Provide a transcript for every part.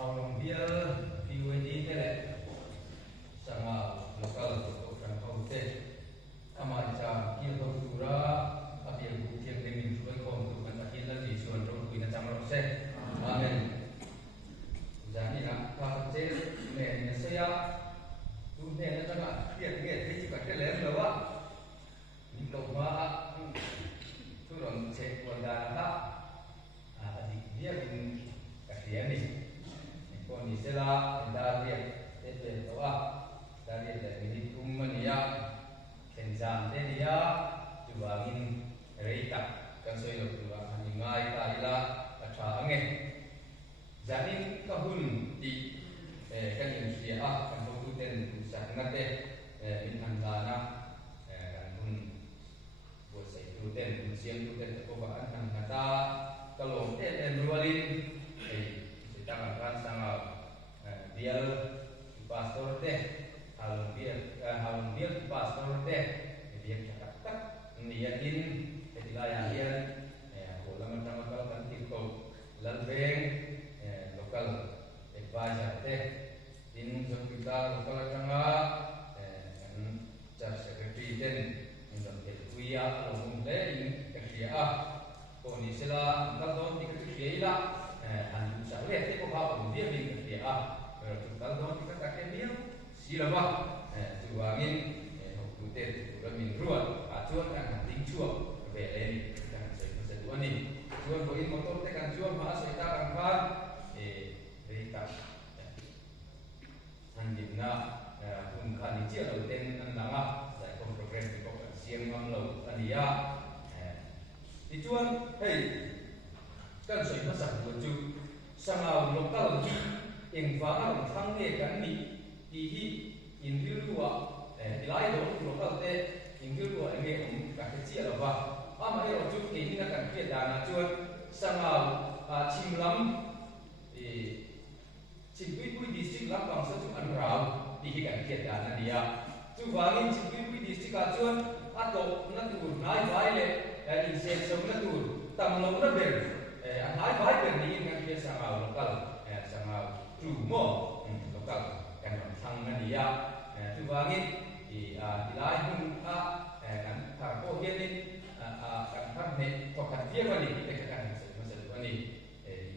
hào lòng bia phiêu đi thế này sang local của phần hậu thế ama cha kia đâu tu ra abia bu thiam de min chuai khom tu kan takin la di suan ro kuin cham ro se amen jani na ka che ne ne se ya tu ne na changa tiet nge thi chi ka ke le lo wa ni lo ma tu ron che kon da ta di dia bin ka sia ni ko ni se la da dia te te to wa da dia de ni kum man ya ken jam de dia tu wangin reita kan soi lo tu ani ngai ta ila ta tha ange janin ka hun di kan yin sia kan ho tu ten tu sa na te in han la na kan hun bo sai tu ten tu siam tu ten ko ba an han ta ka lo te ten rualin kita akan sama dia pastor te halung dia pastor te dia cakap tak niatin kedilayan bola macam kalau kan tiko lalbeng lokal advisor te din kita lokal janga jar secretary ten untuk kuya alung te ini kerja ni sila kalau dikasih dia anu saya te ko ba dia bin dia pero kalau kita tak dia sila ba tuangin hokute tu min ruat acuan kan ting chuak ve len kan se tuan ni tuan boin motor te kan chuak ma se ta kan ba reita andina kun kan ni chia lo ten an langa sai kom program ko kan siang mam lo ania tuan hey kan soi ma sang tu ju sangau lokal eng fa ang thang ne kan ni ti hi in hiu ruwa dilai do lokal te in hiu ruwa nge ka ke chia lo ba ama he ju ke ni na kan ke da na chuan sangau chim lam chim pui district lam bang sa chu an rau ti hi kan ke da na dia chu wangin chim pui district ka chuan ato na tur nai vai le in se so na tur tam lo na ber an hai vai ber ni kan ke sangau lokal sangau tru mo lokal kan thang na dia tu wangin di lai hun kan ta ko hian ni kan thang ne ko kan dia ba ni te kan se ma ni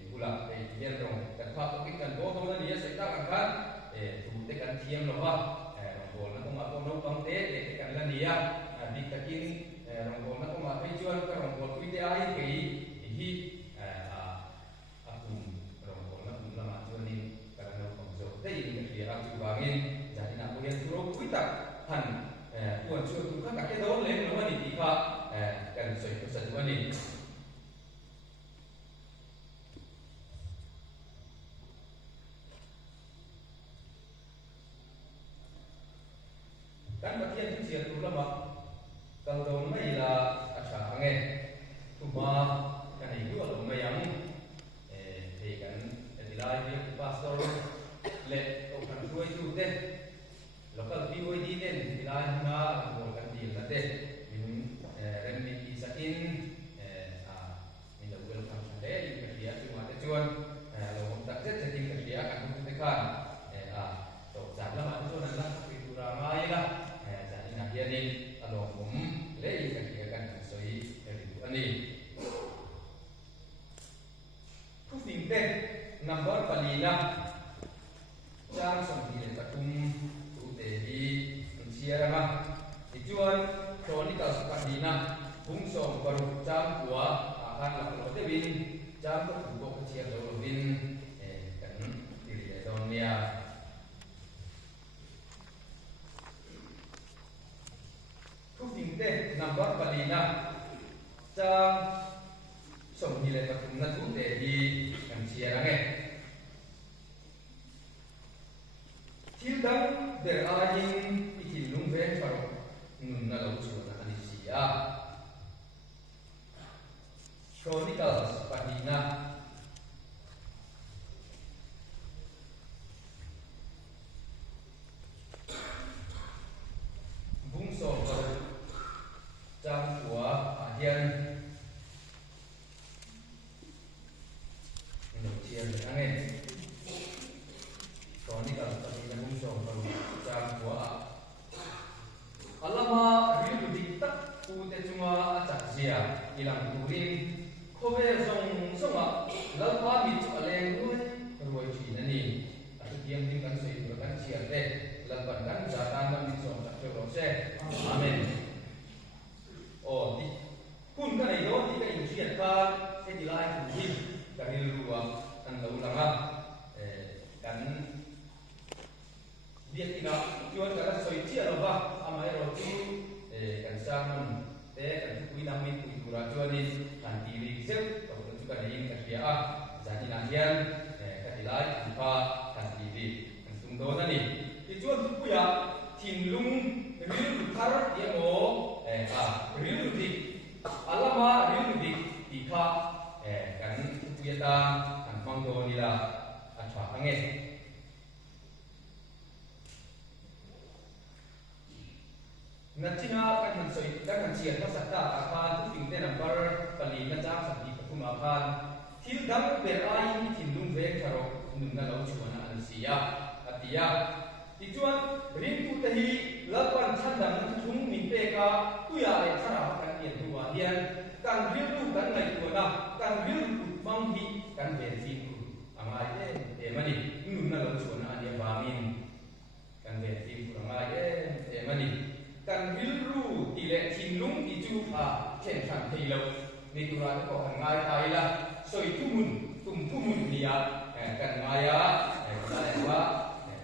pula hian rong kan pa ko kan bo ho na dia se ta kan tu te kan thiam lo ba bol na ko ma ko no pang te kan la dia bi ta kin rong bol na ko ma pe chuan ka rong bol kui te ai ke hi akum rong bol na kum la ma chuan ni kan no kom zo te in ke dia tu wangin jadi nak boleh suruh kita han tuan suruh tu kan kakek tahu leh nama ni tiga kan saya kesatuan ni kan bagian tu siapa tu lama kalau daun mai lah asal angin cuma kan itu kalau mai yang kan dilai dia pastor let kan suai tu deh local POD den dilai na bol kan di la deh min remit isakin min la welcome sale in kerja cuma te cuan lo tak jadi kerja kan tekan to jam la ma tu nan la itu ramai lah jadi nak dia ni kalau le in kerja kan soi dari tu ani ku ting ten number palina trang som thì là tung chủ đề đi chia ra mà thì chuan chronicle sắc đi na cũng som baru trang của akan là lo te bin trang có chủ bộ chia đầu bin kan đi để don nia khu tình te number palina trang som thì là tung na chủ đề đi chia ra nghe Tildang beraing itilung ben faro nun na lau chuan ani sia Chronicles pahina bung so trang của hiền nổi chia được anh em lai thằng pha thằng gì đi thằng sung đô nè thì chuan tu puya thin lung ril khar ye mo ril di alama ril di ti kha kan puya ta thằng mang đô ni la acha ange Nachina kan han soi kan chian ka sakta akan tu ting te number pali na chang sakti patum akan thil dang ber ai ni thin lung ve tharo nun na lo chuana an sia atia ti chuan rin tu te hi lapan chan dang thung min pe ka tu ya le thara kan yen tu wa hian kan ril tu kan ngai tu na kan ril tu mang hi kan ve fi tu amai e mani nun na lo chuana an ya ba min kan ve fi tu amai e mani kan wilru ti le thin lung ti chu chen than thei lo ni tu ra ko kan ngai tai la soi tu mun tum tu mun ni ya kan ngai ya la le wa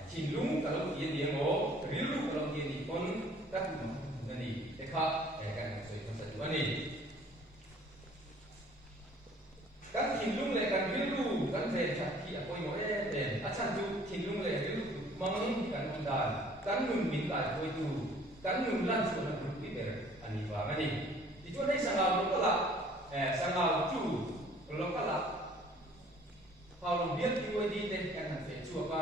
thin lung ka lo ti ni mo wilru ka lo ti ni kon ka tu na ni te kha kan soi ko sa tu ani kan thin lung le kan wilru kan ve chat ki a poi mo a chan tu thin lung le wilru mang kan dan kan nun min la poi tu kan nun lan so na group ni ber ani wa mani ti chu nei sangau lo kala sangau chu lo kala paulo biat ki we di ten kan fe chu pa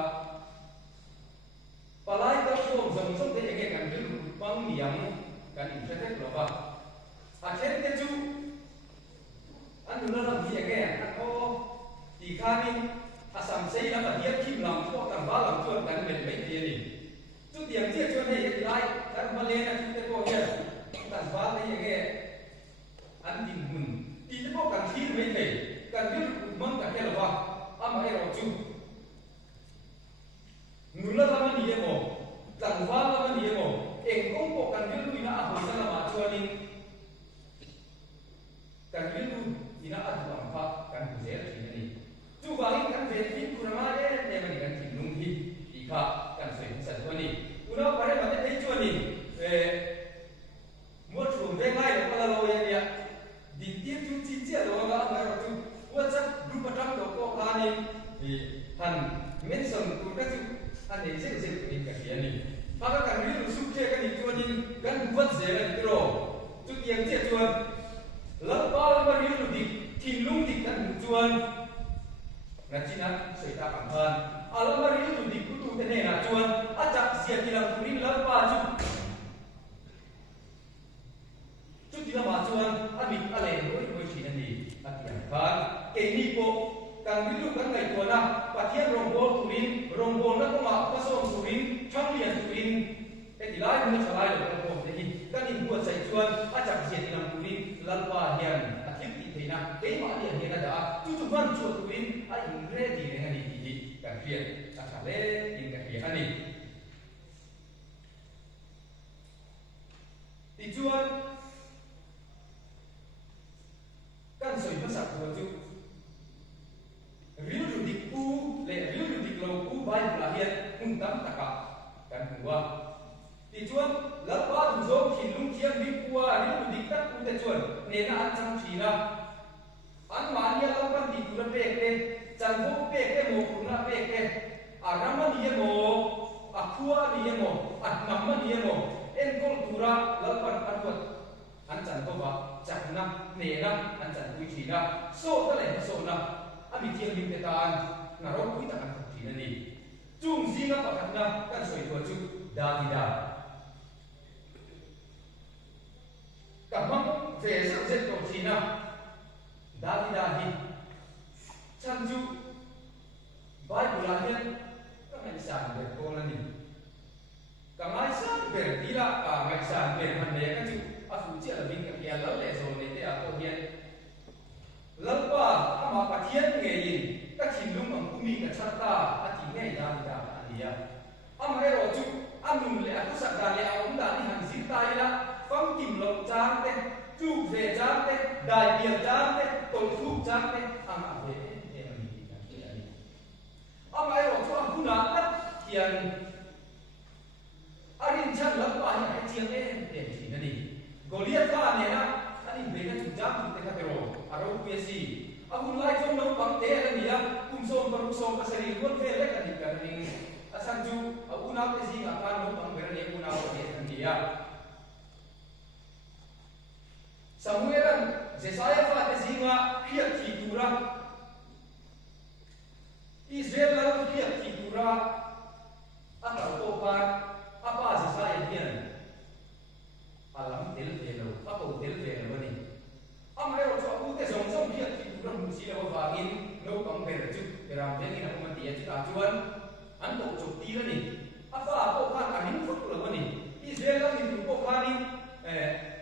palai ka so zong zong te ege kan bil pang niam kan in fe lo ba a khen te chu an nun la bi ege an ko ti khanin asam sei na ba hiat kim lam ko kan ba lam chuan kan men mai ti ni tu tiang chia cho này hiện lại các bạn lên là chúng ta có hiện tận phá đây như thế ăn tìm mừng thì nó có cần thi mấy thầy cần biết mong cả cái là gì à mà cái đó chú người là làm gì vậy mo tận phá làm gì vậy mo em cũng có cần biết lui na hồi sao mà cho nên cần biết lui thì nó ăn làm phá cần dễ là gì này chú vào cái cần về phim của nó đấy để mà cần tìm đúng thì cả cần phải sản xuất này uno pare mate dei chuani mo chuan ve ngai lo kala lo ya dia din tie tu chi chi lo ga ngai ro tu whatsapp group atam lo ko kani han mention tu ka tu an nei se se ni ka ya ni pa ka kan ri lu su ke ka ni chuani kan wat ze la ni ro tu tiang che chuan la pa ma ri lu di thin lung di kan chuan na china sei ta kan han alamari tu di kutu tene na chuan achak sia tilang turin la pa chu ti la ma chuan ami ale roi thina ni atian khan ke ni po kan bilu kan ngai ko na pathian rongbol turin rongbol na ko ma ka som turin changlian turin e ti lai ni chalai lo ko te hi kan in buat sai chuan achak sia tilang turin lal pa hian athik ti theina ke ma ni hian da chu ban chu turin ai ready ne ani ti kan phiền cả lẽ in cả phiền ani thì chuan kan soi nó sạc của chú riu riu dik u le riu riu dik lo u bai la hian hung tam taka kan huwa thì chuan lap ba tu zo khin lung thiam dik u riu riu dik tak u te chuan ne na an chang thina an ma nia lam kan dik tu pe ke chan bo pe ke mo ku na pe ke arama ni mo akhua ni mo atmama ni mo en kol tura lalpan arwat an chan to ba chakna ne na an chan pui thina so ta le so na ami thiam lim te tan na ro pui ta kan thina ni chung zinga pakatna kan soi to chu da kamang ve sa jet to thina da hi chan chu Bible hian ka ngai san be ko la ni ka ngai san be tira ka ngai san be han le ka chu a fu chi la bin ka ya la le so ne te a ko hian lalpa ama pathian nge yin ka thin lung ang kumi ka chata a ti ngai da ania ama ero chu amum le a ku sak da le a um da ni han zin tai la fam kim lo chang te chu ve chang te dai pian chang te tol thu chang te ama ve ông ấy bảo cho ông na đất tiền anh chân lắm qua những cái chiếng ấy để chỉ là gì Goliath qua này na anh về cái chủ张của cái rồi à đâu biết gì ông lại trong nông bắn thế là gì á cùng xôm và xôm cái sợi tuan fe le kan kan ning asan ju una te zi nga kan no pang ber le una te kan dia Samuelan Jesaya fa te zi nga khiat thi tura Israel la khiat thi tura ata to pa apa Jesaya hian alam tel velo apa tel velo ni amai ro cho ku te song song khiat thi tura mu si lo wa in no pang ber chu ram te ni na ma ti chu ta chuan an to chu ti ni apa ko khan a hin phut lo ni Israel la min ko khan ni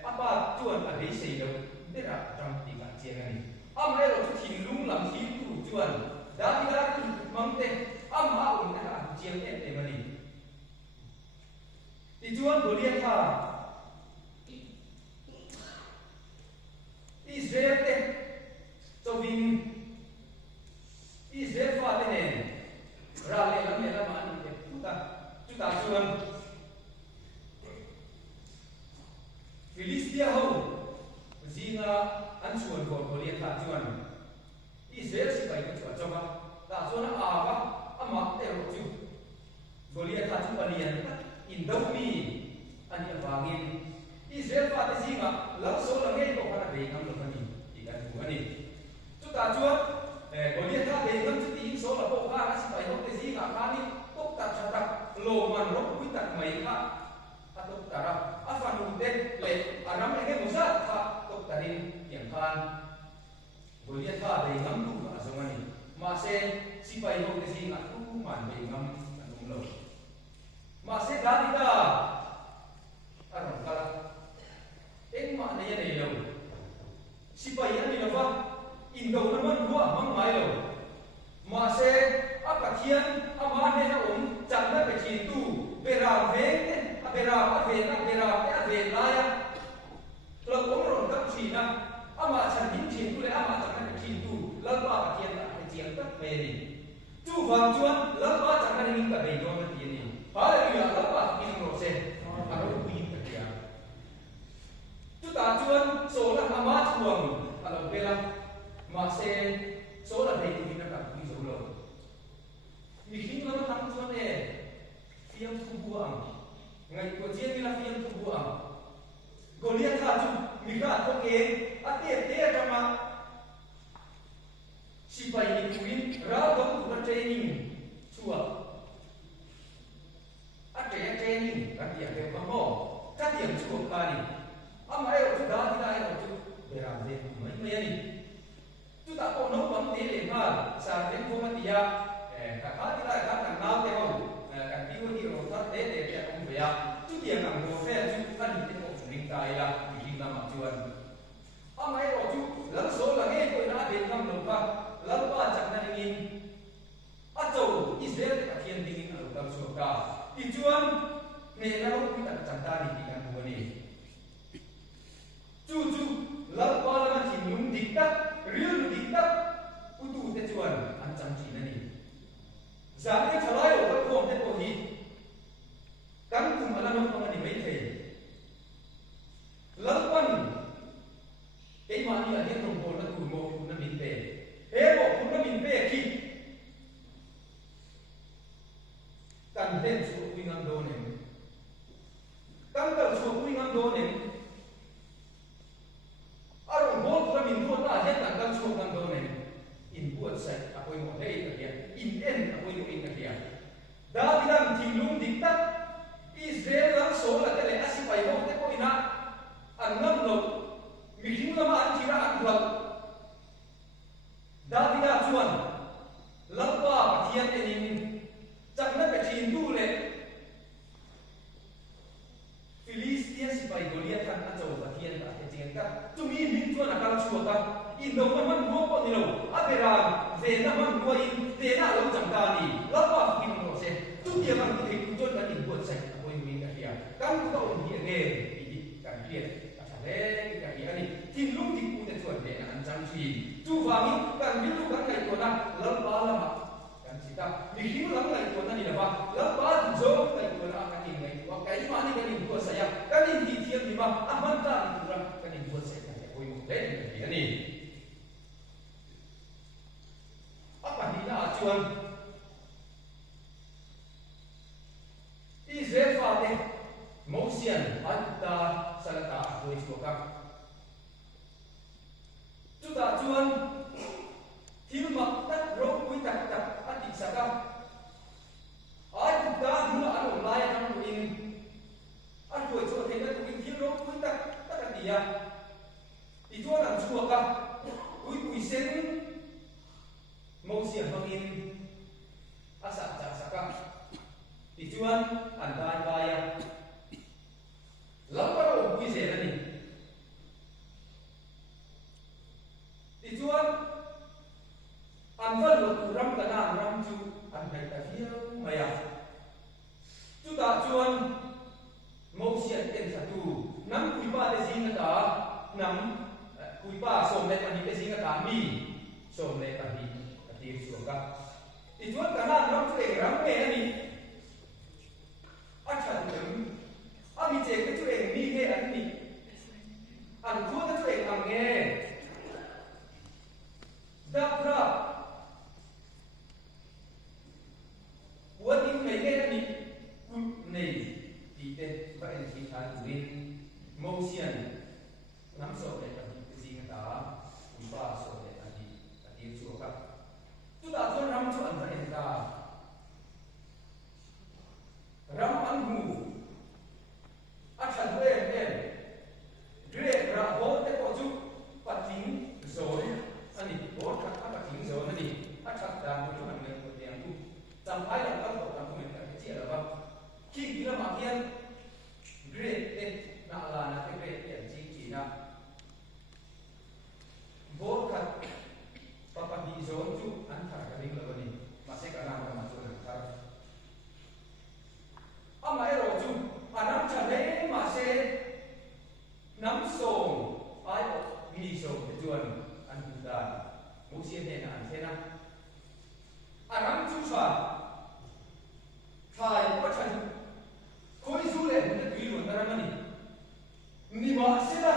apa chuan a dei sei lo bera ram ti ka che ni amai ro chu thin lung lam thi tu chuan da ti da tu mang te ama un na ka chiang te ma ni ti chuan Goliath tha Israel te cho vin Israel fa te ne ra le lam le lam an te tu ta chuan Philistia ho zinga an chuan ko Goliath tha chuan Israel si pai chu cho ba ta chuan a ba ama te ro chu Goliath tha chu palian in do mi an awangin Israel fa te zinga lam so la ngai ko kana be kam lo ni ti kan ku ani chu ta chuan Goliath tha be ngam chu ti so la ko ka si pai ho te zinga ka ni tok ta cha ta lo man ro pu ta mai ka tok ta ra afan u te le aram le ke musa tha tok ta rin tiang khan Goliath tha be ngam tu ka so ani ma se si pai ho te zinga tu man be ngam an lo ma se da ti da aram ka eng ma ne ne lo si pai ani lo fa in do na man ruwa mang mai lo ma se apathian ama ne na chan na pe chin tu bera ve bera a ve la ya lo ko ron ka chi na ama chan hin chin tu le ama chan na chin tu la ba pathian na pe chiang ta pe ni tu wang chuan la ba chan na ni ka be do na ti ni hallelujah la ba ki ro se a ro pu yin ta ya tu ta chuan so la ama thuang a lo pe la ma se so la dei tu na ka pi so lo mi hin la ma tham chuan e fiam thu buang ngai ko chiang ni la fiam thu buang Goliath tha chu mi ka to ke a te ta ma si pai ni tuin ra do tu na training chua a training ka dia ke pa mo ka dia chu ka ni amai ro chu da ti dai ro chu be ram de mai mai ni tu ta ko no bang te le ma sa den ko ma tia ka ka ti dai ka ka na te ho ka ti wo ni ro ta te te ong be ya tu dia ngam mo fe chu ka ni te ko ning tai la ni hin na ma chuan amai ro chu lam so la nge ko na be ngam lo pa lam pa chak na ning in a chou Israel ka thian ding in lo kam so ka ti chuan ne na ro pi ta chang ta ni ti kan bu ni chu lam pa la ma thin lung dik tak riu dik tak u tu te chuan an chang chi na ni za ne thalai lo ka khom te ko hi kan kum ala no pa ni mai thei lam pan ei ma ni la hen rong ko na tu mo na min pe he bo ku na min pe ki kan den su ku ngam do ne kan ka su ku ngam do ne arong bo ku na min do ta hen kan kan su ngam do ne in buat sai apoi mo hei ka ya in en apoi mo in ka ya da bilang tinglung diktat Israel lang so la tele asipai mo te ko ina an ngam lo mi hin lama an tira an blau Davida chuan lampa pathian enin chakna pe thin tu le Philistia sipai Goliath kan acho pathian ta te chen ka tumi min chuan akal chu ka in do man mo ko ni lo abera ve na man ko in te na lo cham ta ni lampa kin ro se tu dia kan ti ku chuan kan in buat sai ko in min ka hia kan ku ta on hi nge ti kan hia ka le ka hia ni tin lung ti ku te chuan de an chang chi chu wang kan min lu kan kai ko na lampa lama kan sita mi hin lam lai ko na ni la ba lampa tu zo kai ko na kan in ngai wa kai ma ni kan in buat saya kan in ti thiam ni ba aman ta ni pura kan in buat sai ko mo le ni ni apa ni na chuan chuan an vai vai a lam paro pui se ani ti chuan an van lo ram kana ram chu an hai ta hiau maya chu ta chuan mo sian ten sa tu nam kui pa te sing ta nam kui pa som le ani te sing ta mi som le ta hi ta ti chu ka ti chuan kana ram chu e ram me ani a chan tem a mi che ke chu e mi he an ni an khu ta chu e ang nge da pra what in me he ani ku nei ti te ba en ti than win motion nam so le ta ti sing ta ku ba so le ta ti chu ka tu ta chuan ram chu an va en ta ram an hu a chan em re ra ho te ko chu pa ting zoi ani ho kha pa ting zoi ani a chat da mu chu an me ko tiang tu cham ai la ka ko tam me ka chi la ba ki ki la ma hian re te na la na te re te chi chi na ho kha pa bi zoi chu an thar ka ring la ni ma se ka na ma chu an thar ama ero chu anam chale ma se nam song ai mi song te chuan an hu da mu sian ne na an the na anam chu cha thai ko chan khoi zu le ne tui lu na ra ni ni ma se la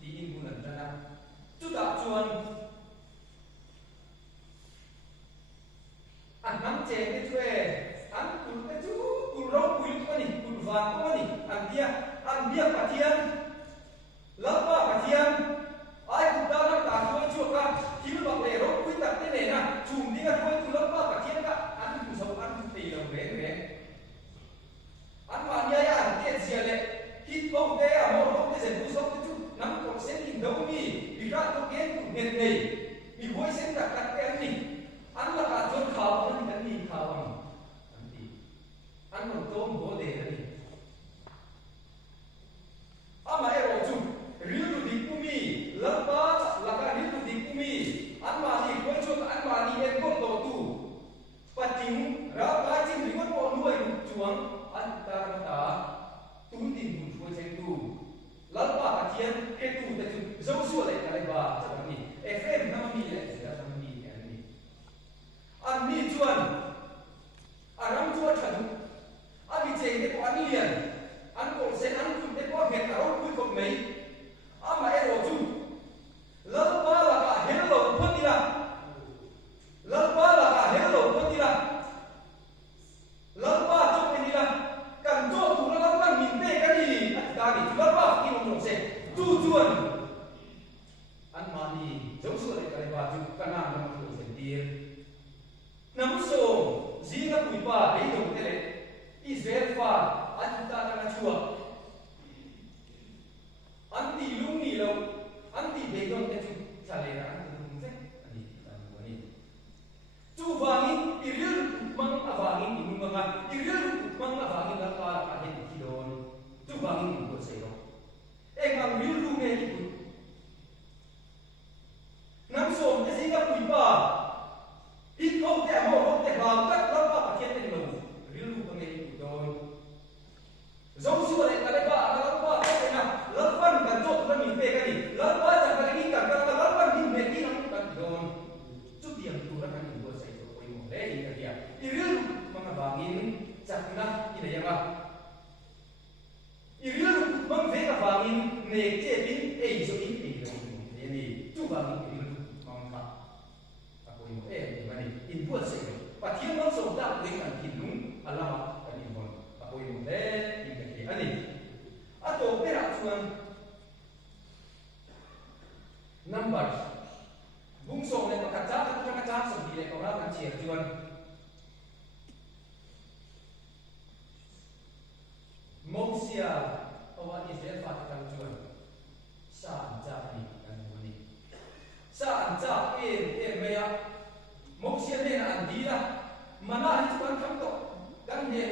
ti in bu nan na chu ta chuan anam che te chue an kul te chu kul ro kul ko ni kul va ko ni an dia pathian lapa pathian ai ku da na ta ko chu ka ki lu ba le ro ku ta te ne na chum dia ko tu lapa pathian ka an ku so an te lo ve ve an ma nya ya te sia le hit ko te a mo ro te se ku so te chu nam ko sen in do mi bi ra to ke ku net nei mi voi sen ta ka te ni an la ka chon khaw an ni khaw an no tom bo de ni ama ero chu riu tu dik pumi lapa laka riu tu dik pumi an ma ni ko chu an ma ni en ko to tu pating ra ba chin ri ko nuai chuang an ta ta tu tin bu chu chen tu lapa pathian ke tu te chu zo su le ka le ba cha ni fm na mi le cha na mi an mi chuan aram chu tha du abi cheng te ko an lian an ko sen an ku te ko he ta ro ku ko mei ama ero chu la pa la ka hello photila la pa la ka hello photila la pa chu ni la kan jo tu la pa min te ka ni at ta ni la pa ki mo se tu chuan an ma ni zo su le ka ba chu kana na mo se dir nam so zinga ku pa dei do te le Israel fa an ta na chua anti lung ni lo anti begon te chu chale ra an tu se ani ani chu wangin iril mang awangin imung manga iril mang awangin la ka ka he ki don chu wangin ko se lo e mang ril lu me ki ku nam som te singa ku pa it ko te mo ko te ba ka la pa pa ke te lo ril lu me ki don zo su le ka le ba la pa te na la pa ka to la mi pe ka ni la pa cha ka ni ka ka la pa ni me ki na ka don chu ti am tu ra ka ni ko sai to ko mo le ni ka dia iril mga bangin chak na ina ya ba iril mang ve ka bangin ne che bin e zo in pi lo ni tu bangin iril mang ka ko mo e ni in bu sai pa thi mang so da le kan tin nu alama ka ni mo ko mo le ani ato pera chuan number bung song le ka cha so bi le ko ra kan chi chuan mosia awan Israel fa kan chuan sa cha ni kan ni sa cha me ya mosia ne an di la mana hi chuan tham to kan ne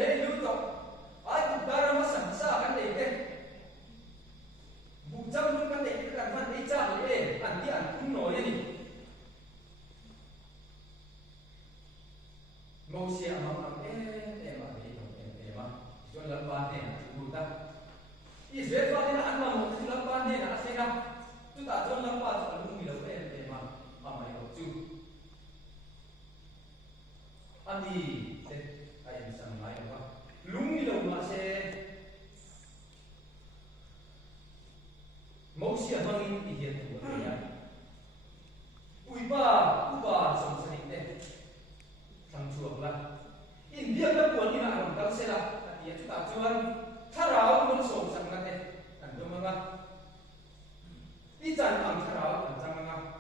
mâu xe mà em mà đi em mà cho lập ban này đủ ta Israel ban này ăn mà một cái lập ban này là xem nào chúng ta cho lập ban cho luôn mình đâu em mà mày đâu chứ anh đi ai em sang lại đâu luôn mình đâu mà sẽ mâu xe mang in thì hiện thủ cái này ui ba sống sinh đấy thằng chuột là in việc đó của đi nào đâu sẽ là thì chúng ta chuan thà ráo muốn sống sang cái này anh đâu mà ngang đi chân bằng thà ráo anh sang ngang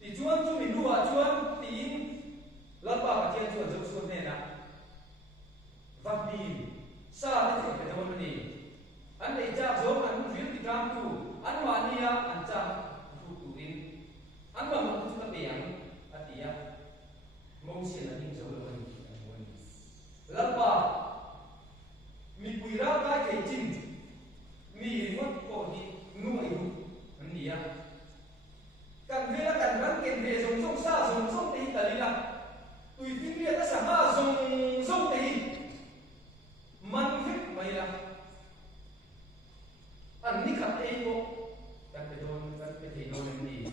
thì chuan chúng mình đua chuan thì lớp ba thiên chuan giống xuân này nè và vì sao thế thì đâu mà đi anh lấy cha giống anh viết thì cam tu anh hoàn đi anh cha phụ tu in anh mà một chút cái biển thì mong xin là những dấu luôn lớp ba mi quỳ ra cái cây chim mi mất cổ đi nuôi anh đi cần về là cần rắn kiện về giống giống xa giống giống thì là đi là tùy phim kia ta sáng ha giống giống thì man phép vậy là anh ní khát ấy cô cần phải thấy đồn làm gì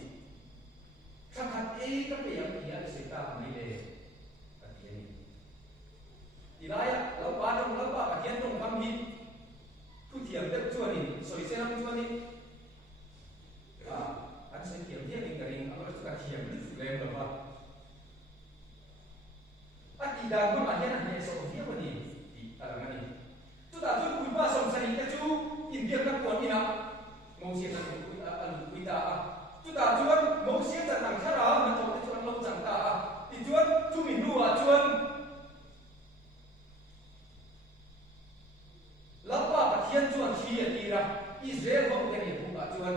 khát ấy các bạn thì anh sẽ ta mới để thì đây lớp ba trong lớp ba cả thiên trong văn hiến cứ thiểm đất chua này soi xe năm chua này anh sẽ thiểm thiết mình cái này anh nói chúng ta thiểm lên rồi ba anh đi đàn con mà hiện là hệ số viết của gì thì là cái gì chúng taជួយគួយបាសំសៃតែជូអ៊ីនឌៀនគាត់នេះណាមកសៀតគួយតាchúng ta chuanមកសៀតតែខារ៉ាមិនទៅជួនលោកចាំតាទីជួនជុំមីនូជួនឡប់បាប្រធានជួនឈីទីរ៉ាអ៊ីស្រាអែលមកគេនេះពួកជួន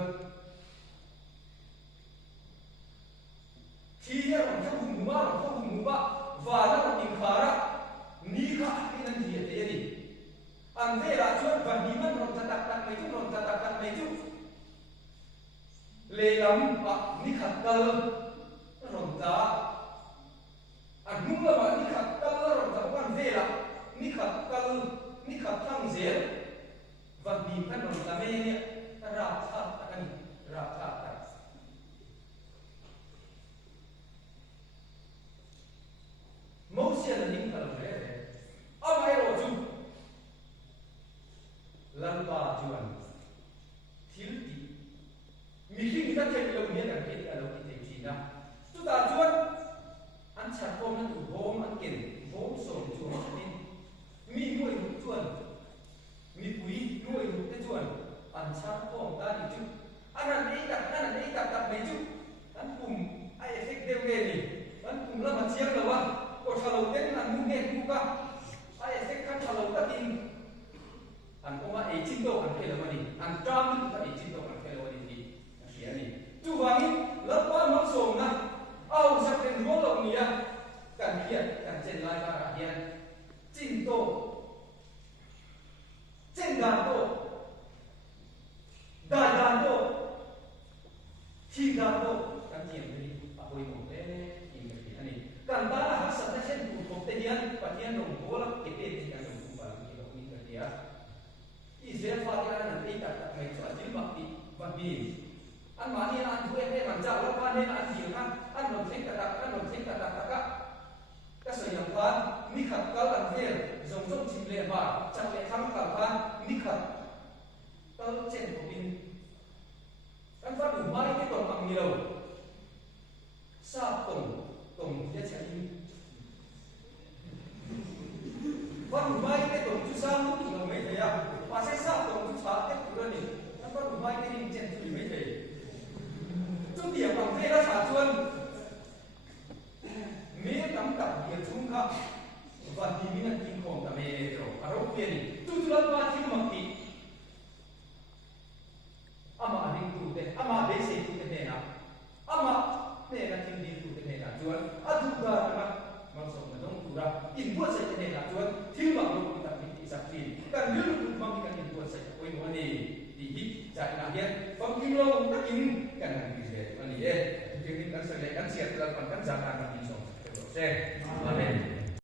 ឈីរ៉ាមកទៅមុបាមកទៅមុបាវ៉ាឡាទីខារ៉ានីខាអ៊ីនឌៀនទេនេះanh về là chuyện và bí mật nó đặt mấy chút nó đặt mấy chút lê lắm và ní khát cơ rồi ta anh muốn là mà ní khát cơ rồi ta quan về là ní khát cơ ní khát thăng dễ và bí mật nó ta về nè ta rạp tháp ta cái rạp tháp ta mẫu xe là những cái đồng thế ông ai rồi chung lần ba chuan thiếu đi mi khi người ta thấy lâu nhớ là cái lâu cái gì gì đó chúng ta chuan ăn chặt hôm ăn đủ hôm ăn kiển hôm sồn chuan nên mi nuôi hút chuan mi quý nuôi hút cái chuan ăn chặt hôm ta đi chút ăn đấy đặt mấy chút ăn cùng ai effect đều nghe đi ăn cùng là mặt chiang rồi wa có thằng đầu tiên là ngu nghe ngu cả ai effect khác thằng đầu ta tin anh có mà ấy chính độ anh phải là gì anh trăm cái ấy chính độ anh phải là gì thì anh đi chú vàng lớp ba món sồn na ao sắp đến ruộng lộng nhỉ cần hiện cần trên lại ba cả hiện chính độ trên đàn độ đàn độ chi đàn độ cần hiện đi à hồi một cái gì cái anh đi cần ba là hát sắp đến trên vùng tây hiện và hiện đồng cố là cái tên thì cần đồng và cái đồng như cái gì á Israel phát hiện là đây đặt mấy chỗ dưới mặt đi và vì anh mà đi ăn thuê hay bằng chào lúc ban đêm ăn nhiều ăn đồng thích đặt các sở hữu khoán mi khẩn cao làm việc dùng trong trình lệ mà chẳng lẽ thăm cả khoán mi khẩn tớ trên của mình anh phát đủ mai cái còn bằng nhiều sao tổng thiết sẽ đi phát đủ mai cái tổng chú sao lúc là mấy thầy à và sẽ sao tổng chú phá tiếp của này anh phát đủ mai cái đi trên thì mấy thầy trung điểm bằng phê đã trả chuân mấy tấm cặp địa trung khắp và thì mình là kinh khủng cả mê rồi ở đâu quyền chú chú ba thiếu mặc thị ama anh tu thế ama bế sĩ tu thế nào ama thế là kinh đi tu thế nào chuân anh tu ra mà mang sống là đông tu ra in buat saya thế nào chuân thiếu mặc luôn ta bị sạc pin cần nhớ được mang cái in buat saya quên một này thì hít chạy nào hiện phong kinh lâu ta kinh cần làm gì vậy anh ấy kini kan sele kan siat kan kan zaman nabi so. Amen.